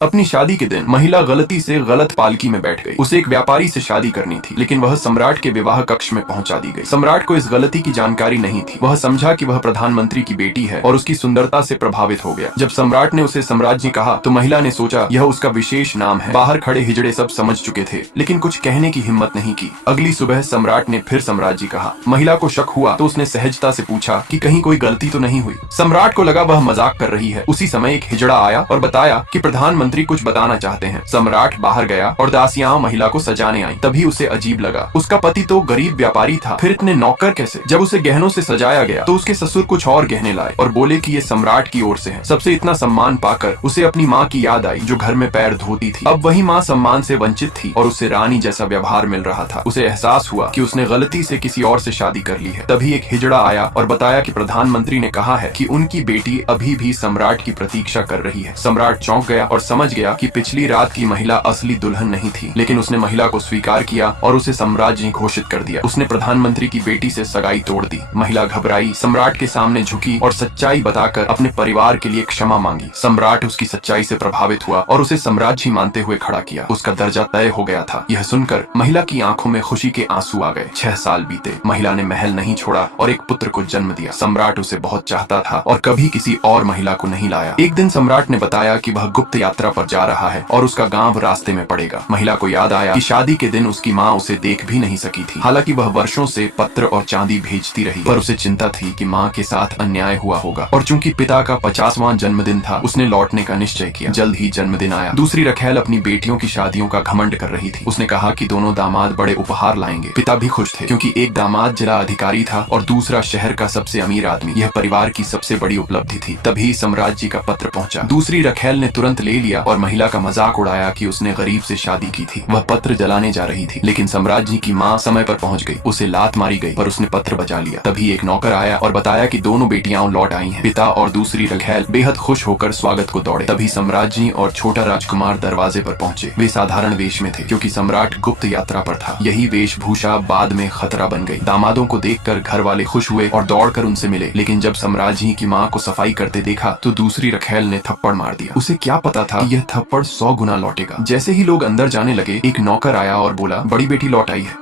अपनी शादी के दिन महिला गलती से गलत पालकी में बैठ गई। उसे एक व्यापारी से शादी करनी थी, लेकिन वह सम्राट के विवाह कक्ष में पहुंचा दी गई। सम्राट को इस गलती की जानकारी नहीं थी। वह समझा कि वह प्रधानमंत्री की बेटी है और उसकी सुंदरता से प्रभावित हो गया। जब सम्राट ने उसे सम्राज्ञी कहा तो महिला ने सोचा यह उसका विशेष नाम है। बाहर खड़े हिजड़े सब समझ चुके थे, लेकिन कुछ कहने की हिम्मत नहीं की। अगली सुबह सम्राट ने फिर सम्राज्ञी कहा। महिला को शक हुआ तो उसने सहजता से पूछा कि कहीं कोई गलती तो नहीं हुई। सम्राट को लगा वह मजाक कर रही है। उसी समय एक हिजड़ा आया और बताया कि प्रधानमंत्री कुछ बताना चाहते हैं। सम्राट बाहर गया और दासियां महिला को सजाने आई। तभी उसे अजीब लगा। उसका पति तो गरीब व्यापारी था, फिर इतने नौकर कैसे? जब उसे गहनों से सजाया गया तो उसके ससुर कुछ और गहने लाए और बोले कि ये सम्राट की ओर से है। सबसे इतना सम्मान पाकर उसे अपनी माँ की याद आई, जो घर में पैर धोती थी। अब वही माँ सम्मान से वंचित थी और उसे रानी जैसा व्यवहार मिल रहा था। उसे एहसास हुआ कि उसने गलती से किसी और से शादी कर ली है। तभी एक हिजड़ा आया और बताया कि प्रधानमंत्री ने कहा है कि उनकी बेटी अभी भी सम्राट की प्रतीक्षा कर रही है। सम्राट चौंक गया और समझ गया कि पिछली रात की महिला असली दुल्हन नहीं थी, लेकिन उसने महिला को स्वीकार किया और उसे सम्राज्ञी घोषित कर दिया। उसने प्रधानमंत्री की बेटी से सगाई तोड़ दी। महिला घबराई, सम्राट के सामने झुकी और सच्चाई बताकर अपने परिवार के लिए क्षमा मांगी। सम्राट उसकी सच्चाई से प्रभावित हुआ और उसे सम्राज्ञी मानते हुए खड़ा किया। उसका दर्जा तय हो गया था। यह सुनकर महिला की आंखों में खुशी के आंसू आ गए। 6 साल बीते। महिला ने महल नहीं छोड़ा और एक पुत्र को जन्म दिया। सम्राट उसे बहुत चाहता था और कभी किसी और महिला को नहीं लाया। एक दिन सम्राट ने बताया कि वह गुप्त यात्रा पर जा रहा है और उसका गांव रास्ते में पड़ेगा। महिला को याद आया कि शादी के दिन उसकी माँ उसे देख भी नहीं सकी थी। हालांकि वह वर्षों से पत्र और चांदी भेजती रही, पर उसे चिंता थी कि माँ के साथ अन्याय हुआ होगा। और चूंकि पिता का 50वां जन्मदिन था, उसने लौटने का निश्चय किया। जल्द ही जन्मदिन आया। दूसरी रखेल अपनी बेटियों की शादियों का घमंड कर रही थी। उसने कहा कि दोनों दामाद बड़े उपहार लाएंगे। पिता भी खुश थे, क्योंकि एक दामाद जिला अधिकारी था और दूसरा शहर का सबसे अमीर आदमी। यह परिवार की सबसे बड़ी उपलब्धि थी। तभी सम्राज्ञी का पत्र पहुंचा। दूसरी रखेल ने तुरंत ले लिया और महिला का मजाक उड़ाया कि उसने गरीब से शादी की थी। वह पत्र जलाने जा रही थी, लेकिन सम्राज्ञी की माँ समय पर पहुंच गई। उसे लात मारी गई, पर उसने पत्र बचा लिया। तभी एक नौकर आया और बताया कि दोनों बेटियां लौट आई हैं। पिता और दूसरी रखेल बेहद खुश होकर स्वागत को दौड़े। तभी सम्राज्ञी और छोटा राजकुमार दरवाजे पर पहुंचे। वे साधारण वेश में थे, क्योंकि सम्राट गुप्त यात्रा पर था। यही वेशभूषा बाद में खतरा बन गई। दामादों को देखकर घर वाले खुश हुए और दौड़कर उनसे मिले, लेकिन जब सम्राज्ञी की माँ को सफाई करते देखा तो दूसरी रखेल ने थप्पड़ मार दिया। उसे क्या पता था कि यह थप्पड़ 100 गुना लौटेगा। जैसे ही लोग अंदर जाने लगे, एक नौकर आया और बोला, बड़ी बेटी लौट आई है।